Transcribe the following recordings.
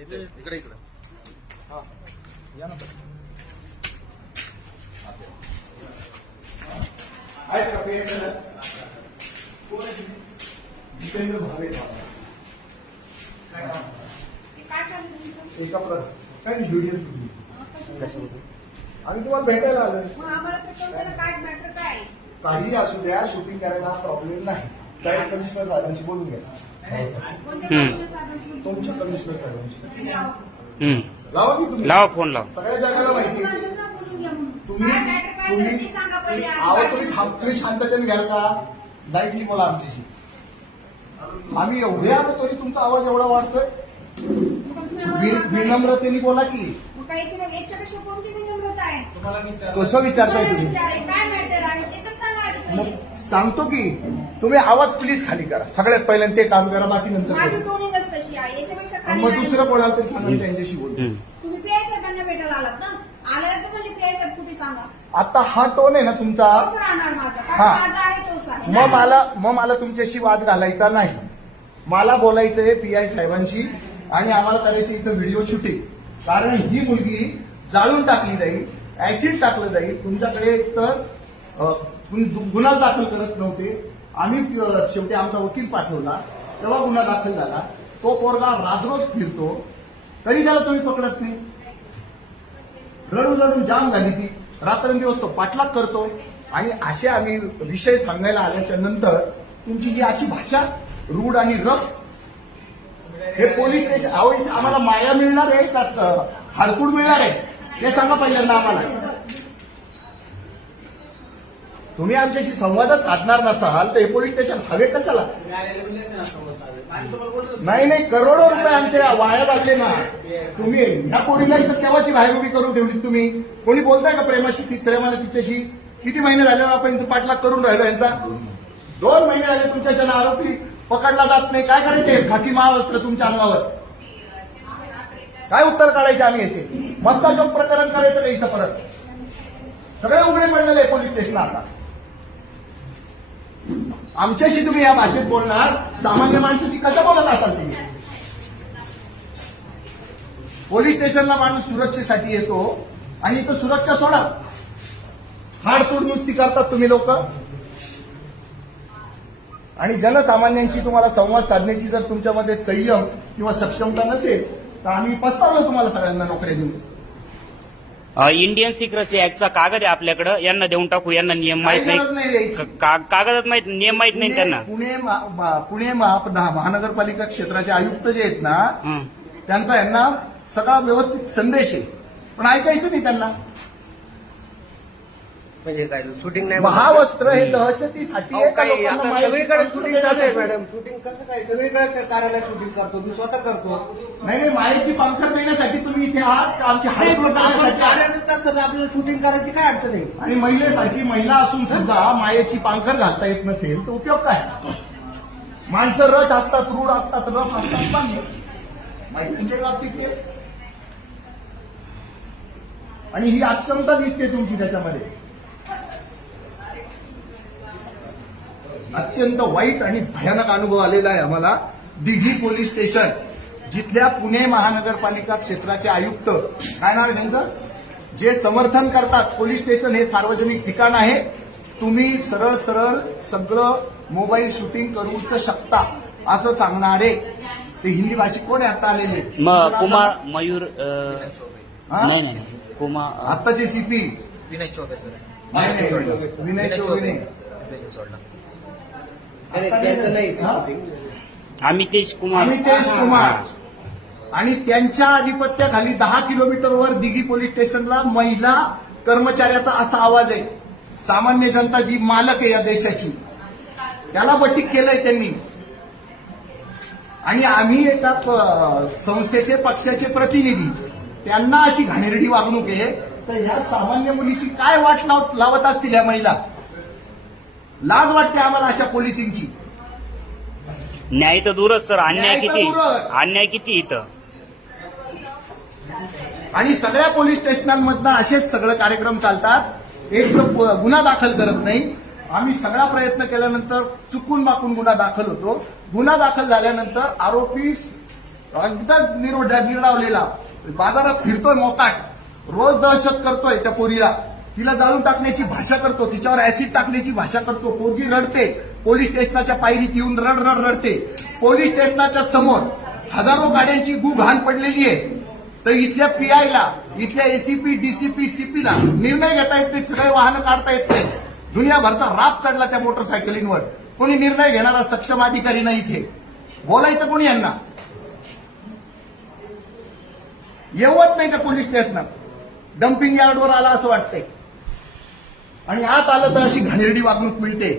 इथे इकडे इकडे हा या ना आहेत का PSL? कोण आहे? जितेंद्र भावे? एका प्र काय नाही व्हिडिओ आम्ही तुम्हाला भेटायला आलोय मग आम्हाला तर कळतं ना काय मॅटर काय आहे. काही असू द्या शूटिंग करायला हा प्रॉब्लेम नाही डायरेक्ट कमिशनर साहेबांशी बोलून घ्या तुमच्या कमिशनर साहेबांशी लावा. की तुम्ही लावा फोन लावा सगळ्या जगाला माहिती. तुम्ही तुम्ही. आहो तुम्ही तुम्ही शांततेने घ्याल का लाईटली बोला आमच्याशी आम्ही एवढे आलो तरी तुमचा आवाज एवढा वाढतोय. विनम्रतेने बोला की कसं विचारताय तुम्ही. मग सांगतो की तुम्ही आवाज प्लीज खाली करा सगळ्यात पहिल्यांदा ते काम करा बाकी नंतर आहे याच्यापेक्षा खाली मग. दुसरं कोणाला तरी सांगा मी त्यांच्याशी बोलू हम्म. तुम्ही पीआय साहेबांना भेटायला आलात ना? म्हणजे पीआय साहेब कुठे सांगा? आता हा टोन आहे ना तुमचा. तोच राहणार माझा. हा. कारण माझा आहे तोच आहे. मग मला मग मला तुमच्याशी वाद घालायचा नाही. मला बोलायचं आहे पी आय साहेबांशी आणि आम्हाला करायचं इथं व्हिडिओ शूटिंग कारण ही मुलगी जाळून टाकली जाईल ऍसिड टाकलं जाईल. तुमच्याकडे एक तर अ, तुम्ही दु- गुन्हा दाखल करत नव्हते. आम्ही अ, शेवटी आमचा वकील पाठवला. तेव्हा गुन्हा दाखल झाला. तो पोरगा राजरोज फिरतो तरी त्याला तुम्ही पकडत नाही. रडून रडून जाम झाली ती. रात्रंदिवस तो पाठलाग करतो आणि असे आम्ही विषय सांगायला आल्याच्यानंतर तुमची जी अशी भाषा रूढ आणि रफ हे पोलीस स्टेशन आम्हाला माया मिळणार आहे का? हारकूड मिळणार आहे? हे सांगा पहिल्यांदा आम्हाला. तुम्ही आमच्याशी संवादच साधणार नसाल तर हे पोलीस स्टेशन हवे कशाला? नाही नाही करोडो रुपये आमचे वाया लागले ना. तुम्ही ह्या पोरीला इथं केव्हाची बाहेर उभी करून ठेवली तुम्ही? कोणी बोलताय का प्रेमाशी ती- तिच्याशी? किती महिने झाले आपण इथं पाठलाग करून राहिलो यांचा? दोन महिने झाले तुमच्या आरोपी पकडला जात नाही. काय करायचे? खाकी महावस्त्र तुमच्या अंगावर. काय उत्तर काढायचे आम्ही याचे? मस्ताजोग प्रकरण करायचं का इथं परत? सगळे उघडे पडलेले आहे पोलीस स्टेशन आता. आमच्याशी तुम्ही या भाषेत बोलणार. सामान्य माणसाशी कसं बोलत असाल तुम्ही? पोलीस स्टेशनला माणूस सुरक्षेसाठी येतो आणि इथं सुरक्षा सोडा. हाडतोड नुसती करतात तुम्ही लोक. आणि जनसामान्यांची तुम्हाला संवाद साधण्याची जर तुमच्यामध्ये संयम किंवा सक्षमता नसेल तर आम्ही पस्तावलो तुम्हाला सगळ्यांना नोकऱ्या देऊन. इंडियन सिक्रेसी ऍक्टचा कागद आहे आपल्याकडं. यांना देऊन टाकू. यांना नियम माहीत काही नाही. गरज नाही द्यायची. क- का- कागदात माहीत नियम माहीत नाही पुणे त्यांना. पुणे महा- महा- पुणे महा- महानगरपालिका क्षेत्राचे आयुक्त जे आहेत ना हं. त्यांचा यांना सगळा व्यवस्थित संदेश आहे. पण ऐकायचं नाही त्यांना. म्हणजे काय शूटिंग नाही महावस्त्र हे दहशतीसाठी अहो, आहे का काही लोकांना आता माहिती सगळीकडे शूटिंग चालू आहे? मॅडम शूटिंग कसं काय? सगळीकडे कार्यालयात शूटिंग करतो मी स्वतः करतो. नाही नाही मायेची पंखर देण्यासाठी तुम्ही इथे आहात का आमची आपण आहात? असताना आपल्याला शूटिंग करायची काय अडचण आहे? आणि महिलेसाठी महिला असून सुद्धा मायेची पांखर घालता येत नसेल तर उपयोग काय? माणसं रट असतात रूढ असतात रफ असतात पण महिलांच्या बाबतीत तेच. आणि ही अक्षमता दिसते तुमची त्याच्यामध्ये. अत्यंत वाईट आणि भयानक अनुभव आलेला आहे आम्हाला. दिघी पोलीस स्टेशन जिथल्या पुणे महानगरपालिका क्षेत्राचे आयुक्त काय नाव आहे त्यांचं? जे समर्थन करतात पोलीस स्टेशन हे सार्वजनिक ठिकाण आहे. तुम्ही सरळ सरळ सगळं मोबाईल शूटिंग करूच शकता असं सांगणारे ते हिंदी भाषिक कोण आहे? आता आलेले. म- कुमार मयूर अ? नाही नाही कुमार आत्ताचे सीपी विनय चौबे सर. नाही नाही विनय नाही. हा? अमितेश कुमार. अमितेश कुमार. आणि त्यांच्या आधिपत्याखाली दहा किलोमीटरवर दिघी पोलीस स्टेशनला महिला कर्मचाऱ्याचा असा आवाज आहे. सामान्य जनता जी मालक आहे या देशाची. त्याला बटीक केलंय त्यांनी. आणि आम्ही एका संस्थेचे पक्षाचे प्रतिनिधी. त्यांना अशी घाणेरडी वागणूक आहे. तर ह्या सामान्य मुलीची काय वाट लाव- लावत असतील ह्या महिला? लाज वाटते आम्हाला अशा पोलिसिंगची न्याय तर दूरच सर. अन्याय न्याय तर किती? दूरच. अन्याय किती इथं? आणि सगळ्या पोलीस स्टेशनांमधनं असेच सगळे कार्यक्रम चालतात. एक तर प- गुन्हा दाखल करत नाही. आम्ही सगळा प्रयत्न केल्यानंतर चुकून माकून गुन्हा दाखल होतो. गुन्हा दाखल झाल्यानंतर आरोपी एकदम निर्वड निर्डावलेला. बाजारात फिरतोय मोकाट. रोज दहशत करतोय त्या पोरीला. तिला जाळून टाकण्याची भाषा करतो तिच्यावर ऍसिड टाकण्याची भाषा करतो. पोरगी रडते पोलीस स्टेशनाच्या पायरीत येऊन रड रड रडते. पोलीस स्टेशनाच्या समोर हजारो गाड्यांची गु घाण पडलेली आहे. तर इथल्या पीआयला इथल्या एसीपी डीसीपी सीपीला निर्णय घेता येत नाही सगळे वाहनं काढता येत नाही. दुनियाभरचा राप चढला त्या मोटरसायकलींवर. कोणी निर्णय घेणारा सक्षम अधिकारी नाही इथे. बोलायचं कोणी यांना? येवत नाही त्या पोलीस स्टेशनात. डम्पिंग यार्डवर आला असं वाटतंय. आणि आत आलं तर अशी घाणेरडी वागणूक मिळते.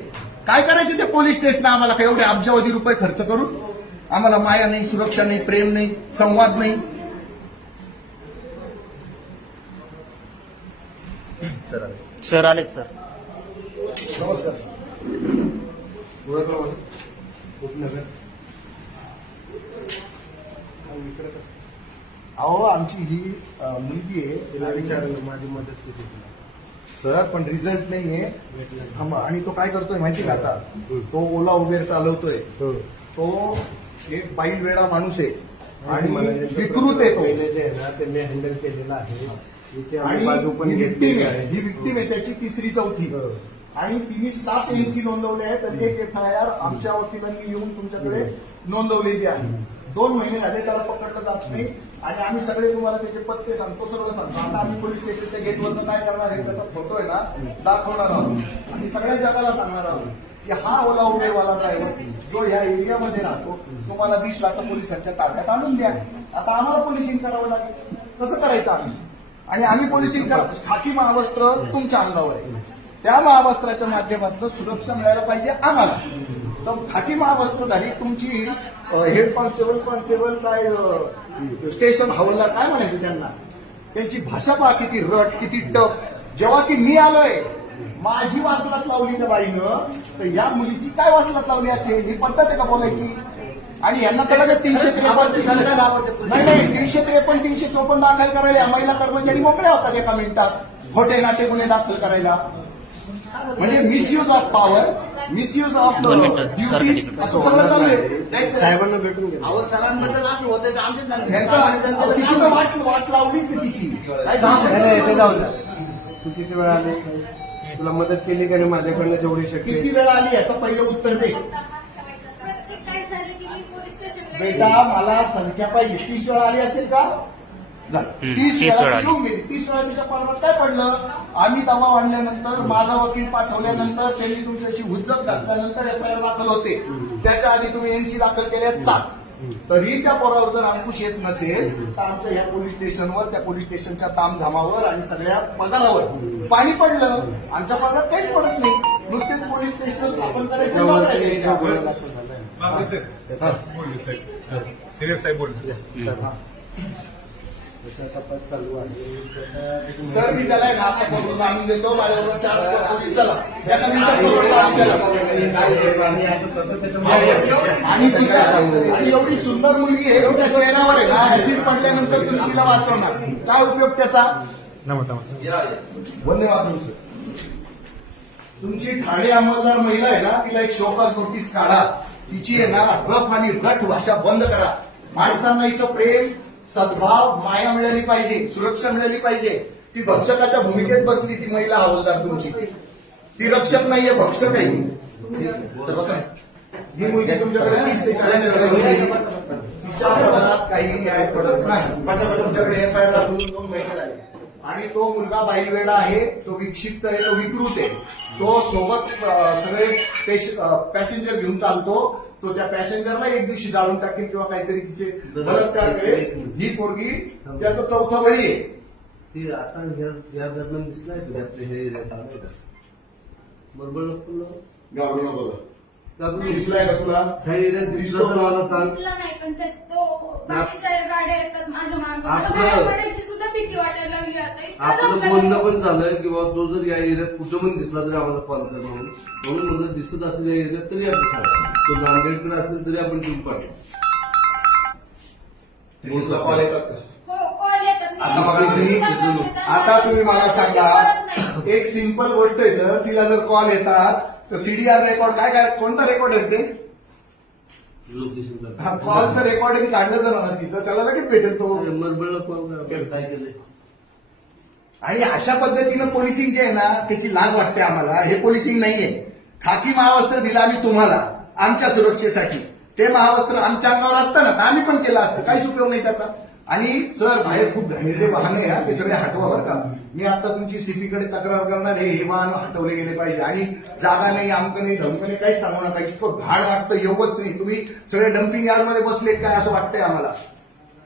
काय करायचे ते पोलीस स्टेशन आम्हाला काय एवढे अब्जावधी रुपये खर्च करून? आम्हाला माया नाही सुरक्षा नाही प्रेम नाही संवाद नाही. सर सर आलेत सर. नमस्कार सर. ओळखलं अहो आमची ही मुलगी तिला आहे विचारलं माझी मदत किती तुला सर पण रिझल्ट नाहीये. थांबा आणि तो काय करतोय माहिती का आता? तो ओला उबेर चालवतोय. तो एक बाईल वेळा माणूस आहे. आणि विकृत आहे तो. पहिले जे आहे ना ते मी हँडल केलेलं आहे. हिची आम्ही आणि बाजू पण ही घेतलेली आहे. आहे. ही विक्टीम आहे त्याची तिसरी चौथी. हो. आणि तिने सात एनसी नोंदवले आहेत. तर एक एफ आय आर आमच्या वकिलांनी येऊन तुमच्याकडे नोंदवलेली आहे. दोन महिने झाले त्याला पकडलं जात नाही. आणि आम्ही सगळे तुम्हाला त्याचे पत्ते सांगतो सगळं सांगतो. आता आम्ही पोलीस स्टेशनच्या गेटवर काय करणार आहे त्याचा फोटो आहे ना दाखवणार आहोत. आणि सगळ्या जगाला सांगणार आहोत की हा ओला उबेरवाला ड्रायव्हर जो ह्या एरियामध्ये राहतो तुम्हाला दिसला तर पोलिसांच्या ताब्यात आणून द्या. आता आम्हाला पोलिसिंग करावं लागेल. कसं करायचं आम्ही? आणि आम्ही पोलिसिंग करा खाकी महावस्त्र तुमच्या अंगावर आहे. त्या महावस्त्राच्या माध्यमातून सुरक्षा मिळायला पाहिजे आम्हाला. तर खाकी महावस्त्रधारी तुमची हेड कॉन्स्टेबल कॉन्स्टेबल काय स्टेशन हवलदार काय म्हणायचं त्यांना? त्यांची भाषा पहा किती रट किती टफ. जेव्हा की मी आलोय माझी वासलात लावली त्या बाईनं तर या मुलीची काय वासलात लावली असेल? ही पद्धत आहे का बोलायची? आणि यांना त्याला जर तीनशे त्रेपन्न नाही नाही तीनशे त्रेपन्न तीनशे चोपन्न दाखल करायला महिला कर्मचारी मोकळ्या होतात एका मिनिटात. खोटे नाटे गुन्हे दाखल करायला. म्हणजे misuse of power misuse of duties असं सगळं चालू आहे. साहेबांना भेटून अहो सरांबद्दल असं होतं आमच्या वाट वाट लावलीच तिची. ते किती वेळा आले? तुला मदत केली का नाही माझ्याकडनं जेवढी शक्य किती? वेळा आली याचं पहिलं उत्तर दे. प्रत्येक काय झालं की मी पोलीस स्टेशनला बेटा मला संख्या पाहिजे तीस वेळा आली असेल का? तीस वेळा गेली. तीस वेळा तिच्या काय पडलं? आम्ही दबाव आणल्यानंतर माझा वकील पाठवल्यानंतर त्यांनी तुमच्याशी हुज्जत घातल्यानंतर एफ आय आर दाखल होते. त्याच्या आधी तुम्ही एनसी दाखल केल्या सात. तरी त्या पोरावर जर अंकुश येत नसेल तर आमच्या ह्या पोलीस स्टेशनवर त्या पोलीस स्टेशनच्या तामझामावर आणि सगळ्या पगारावर पाणी पडलं. आमच्या पगारात काहीच पडत नाही. नुसतेच पोलीस स्टेशन स्थापन करायचे त्याच्यावर नोकऱ्या तरी द्यायच्या. एक बोलायला लागतं झालं. मागं सर. बोलले साहेब हा. त्याचा तपास चालू आहे. सर मी त्याला आणून देतो. माझ्याबरोबर चार चला. एका मिनिटात बोलवतो आम्ही त्याला. आणि आता स्वतः त्याच्या मागे- आणि तुझ्या आणि एवढी सुंदर मुलगी आहे तुझ्या चेहऱ्यावर आहे ना ऍसिड पडल्यानंतर तुम्ही तिला वाचवणार. काय उपयोग त्याचा? धन्यवाद सर. तुमची ठाणे अंमलदार महिला आहे ना तिला एक शोकास नोटीस काढा. तिची ना रफ आणि रट भाषा बंद करा. माणसांना इथं प्रेम सद्भाव माया मिळाली पाहिजे सुरक्षा मिळाली पाहिजे. ती भक्षकाच्या भूमिकेत बसली ती महिला हवालदार तुमची. ती रक्षक नाहीये भक्षक आहे ही मुलगी तुमच्याकडे ते चाळीस तिच्या पदरात काही न्याय पडत नाही. तुमच्याकडे एफ आय आर असून दोन महिने झाले आणि तो मुलगा बाईलवेडा आहे तो विक्षिप्त आहे तो विकृत आहे. तो सोबत सगळे पॅसेंजर घेऊन चालतो. तो त्या पॅसेंजरला एक दिवशी जाळून टाकेल किंवा काहीतरी तिचे बलात्कार करेल. ही पोरगी त्याचं चौथा बळी आहे. ती आता या- दरम्यान दिसलाय तुझ्या आपले हे बरोबर तुला? गावडू नको का बरं? दिसलाय का तुला? दिसलं तर मला सांग. दिसलं नाही पण ते तो बाकीच्या गाड्या येतात माझ्या मागे. आपलं- बाहेर पडायची सुद्धा भीती वाटायला लागली आता. इतका आपलं धोका बोलणं. पण झालं की बाबा तो जर या एरियात कुठं पण दिसला तरी आम्हाला कॉल कर म्हणून. म्हणून म्हणलं दिसत असेल या एरियात तरी आपण सांगा. तो नांदेडकडे असेल तरी आपण टीम पाठवू. कॉल येतात का? हो कॉल येतात. आता बघा तुम्ही आता तुम्ही मला सांगा. एक सिंपल गोष्ट आहे सर तिला जर कॉल येतात तर सीडीआर रेकॉर्ड काय काय कोणता रेकॉर्ड आहे ते? कॉलचं रेकॉर्डिंग काढलं जर ना तिचं त्याला लगेच भेटेल तो. कॉल करा काय केलंय? आणि अशा पद्धतीनं पोलिसिंग जे आहे ना त्याची लाज वाटते आम्हाला. हे पोलिसिंग नाहीये. खाकी महावस्त्र दिलं आम्ही तुम्हाला आमच्या सुरक्षेसाठी. ते महावस्त्र आमच्या अंगावर असतं ना आम्ही पण केलं असतं. काहीच उपयोग नाही त्याचा. आणि सर बाहेर खूप घाणेरडे वाहन आहे हा, ते सगळे हटवा बरं का. मी आता तुमची सीपीकडे तक्रार करणार आहे हे वाहन हटवले गेले पाहिजे. आणि जागा नाही आमकं नाही धमकं नाही काहीच सांगू नका. इतकं घाण वाटतं योगच नाही. तुम्ही सगळे डम्पिंग यार्डमध्ये बसले काय असं वाटतंय आम्हाला?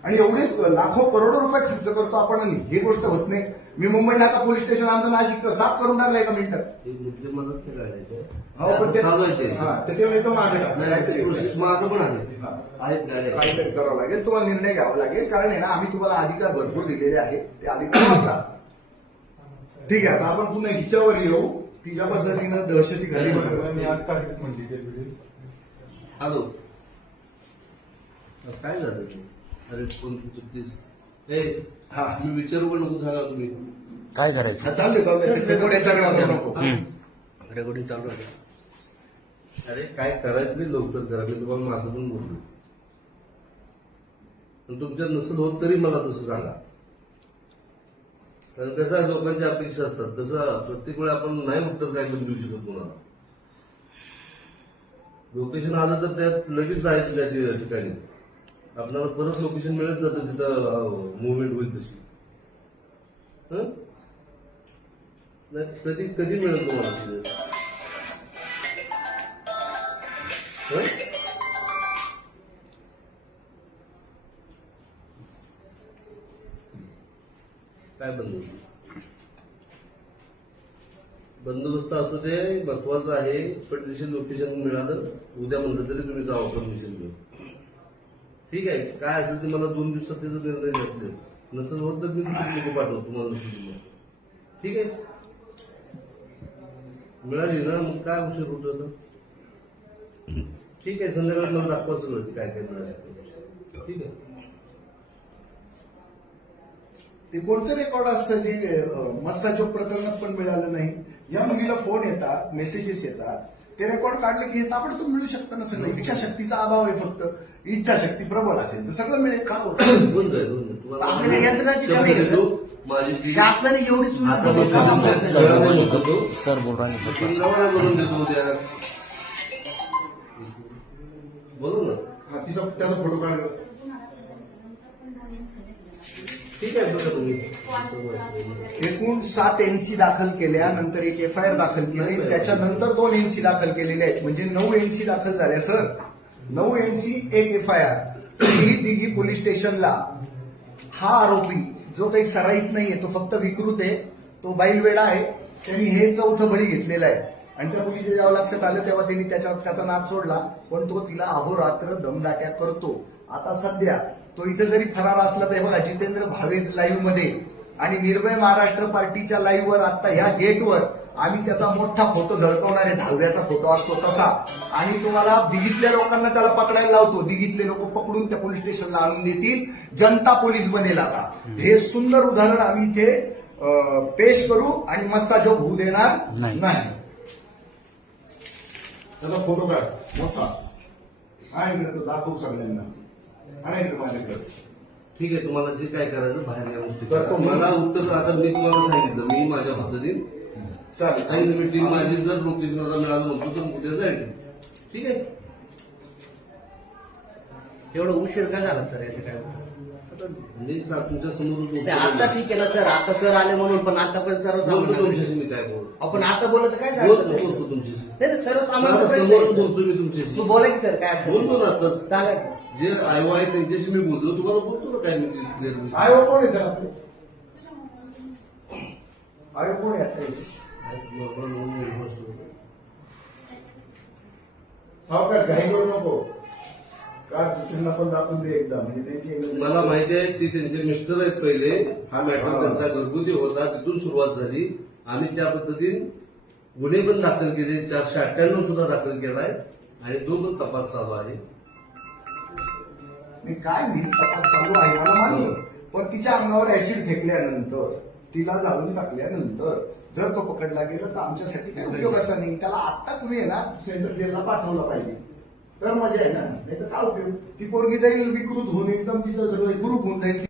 आणि एवढे लाखो करोडो रुपये खर्च करतो आपण आणि ही गोष्ट होत नाही. मी मुंबई नाका पोलीस स्टेशन आमचं नाशिकचं साफ करून टाकलं एका मिनिटात. हे हो पण ते चालू आहे ते. तर ते मागे टाकलं. नाही, ते प्रोसेस मागं पण आहे. आहेत गाड्या काहीतरी करावं लागेल तुम्हाला निर्णय घ्यावा लागेल. कारण आहे ना आम्ही तुम्हाला अधिकार भरपूर दिलेले आहेत. ते अधिकार वापरा ठीक आहे आता आपण पुन्हा हिच्यावर येऊ. तिच्या पद्धतीनं दहशती म्हणली व्हिडिओ हॅलो. काय झालं ते? अरे फोन चुकतीस ए हा. मी विचारू पण नको सांगा तुम्ही. काय करायचं? चालले चालले ते कोणी यांच्याकडे करू नको हम्म. रेकॉर्डिंग चालू आहे. अरे काय करायचं नाही लवकर करा मी तुम्हाला मागं पण बोललो. पण तुमच्यात नसेल होत तरी मला तसं सांगा. कारण कसं आहे, लोकांची अपेक्षा असतात. तसं प्रत्येक वेळा आपण नाही उत्तर काय पण देऊ शकत कोणाला. लोकेशन आलं तर त्यात लगेच जायचं त्या ठिकाणी. आपल्याला परत लोकेशन मिळत जातं जिथं मुवमेंट होईल तशी. नाही कधी कधी मिळेल तुम्हाला तिथे? काय बंदोबस्त? बंदोबस्त असू दे महत्वाचं आहे पण दिवशी लोकेशन मिळालं उद्या म्हणलं तरी तुम्ही जावा परमिशन घेऊन. ठीक आहे. काय असेल ते मला दोन दिवसात त्याचा निर्णय घेतले नसेल होत तर मी दुसरी लोक पाठवतो तुम्हाला नसेल. ठीक आहे. मिळाली ना मग काय उशीर होत ठीक आहे. संध्याकाळी मला दाखवा सगळं काय काय मिळालं ठीक आहे. ते कोणतं रेकॉर्ड असतं जे अं, मस्ता चौक प्रकरणात पण मिळालं नाही? या मुलीला फोन येतात मेसेजेस येतात. ते रेकॉर्ड काढले की हे ताबडतोब मिळू शकतं ना सगळं. इच्छाशक्तीचा अभाव आहे फक्त. इच्छाशक्ती प्रबल असेल तर सगळं मिळेल. का होऊन जाईल होऊन जाईल तुम्हाला आपल्याला आहे. देतो. माझी शासनाने एवढी सुविधा आता दिली का? बसून आपण सगळं बोलून देतो. सर बोल करून देतो उद्या. बोलू ना. हा, तिचा त्याचा फोटो काढला ठीक आहे बघा तुम्ही. एकूण सात एनसी दाखल केल्या नंतर एक एफ आय आर दाखल केली. त्याच्यानंतर दोन एनसी दाखल केलेले आहेत. म्हणजे नऊ एनसी दाखल झाल्या सर. नऊ एनसी एक एफ आय आर ही दिघी पोलीस स्टेशनला हा आरोपी जो काही सराईत नाहीये तो फक्त विकृत आहे तो बैलवेडा आहे त्यांनी हे चौथं बळी घेतलेलं आहे. आणि त्या मुलीच्या जेव्हा लक्षात आलं तेव्हा त्यांनी त्याच्या त्याचा नाद सोडला पण तो तिला अहोरात्र दमदाट्या करतो. आता सध्या तो इथे जरी फरार असला तरी बघा जितेंद्र भावेज लाईव्हमध्ये आणि निर्भय महाराष्ट्र पार्टीच्या लाईव्हवर आता ह्या गेटवर आम्ही त्याचा मोठा फोटो झळकवणारे दहाव्याचा फोटो असतो तसा. आणि तुम्हाला दिघीतल्या लोकांना त्याला पकडायला लावतो. दिघीतले लोक पकडून त्या पोलीस स्टेशनला आणून देतील. जनता पोलीस बनेल आता. हे सुंदर उदाहरण आम्ही इथे पेश करू आणि मस्ता जोग होऊ देणार नाही. त्याचा फोटो काढ. मोठा. आणि इकडे तो दाखवू सगळ्यांना. आणि इकडे माझ्याकडे. ठीक आहे तुम्हाला जे काय करायचं बाहेर या गोष्टी तर तो- मला उत्तर आता मी तुम्हाला सांगितलं. मी माझ्या पद्धतीने चालेल. सांगितलं मी टीम माझी जर लोकेशनला मिळालं म्हणतो तर उद्या जाईल? ठीक आहे? एवढं उशीर का झाला सर याचं काय? आता मी सा- तुमच्यासमोर आता ठीक आहे ना सर. आता सर आले म्हणून पण आता पण सर्व बोलतो तुमच्याशी मी काय बोल आपण आता बोलत काय झालं? बोलतो नाही बोलतो तुमच्याशी. नाही, आता समोर कळतंय. बोलतो मी तुमच्याशी. तू बोला की सर काय बोलतो ना नाही. आता सांगा की. जे आयो आहे त्यांच्याशी मी बोलतो. तुम्हाला बोलतो ना काय मी. आयोग कोण आहे सर आपले? आयोग कोण आहे आता इथे? सावकाश घाई करू नको का पण दाखवून दे एकदा म्हणजे त्यांची मला माहिती आहे की त्यांचे मिस्टर आहेत पहिले. हा मॅटर. त्यांचा घरगुती होता. तिथून सुरुवात झाली. आम्ही त्या पद्धतीने गुन्हे पण दाखल केले. चारशे अठ्ठ्याण्णव सुद्धा दाखल केलाय. आणि तो पण तपास चालू आहे. मी काय मी तपास चालू आहे मला मान्य पण तिच्या अंगावर ऍसिड फेकल्यानंतर तिला जाळून टाकल्यानंतर जर तो पकडला गेला तर आमच्यासाठी काही उपयोगाचा नाही. त्याला आता तुम्ही आहे ना सेंट्रल जेलला पाठवलं पाहिजे. तर मजा आहे ना नाही तर काय उपयोग? ती पोरगी जाईल विकृत होऊन एकदम तिचं सगळं ग्रुप होऊन जाईल.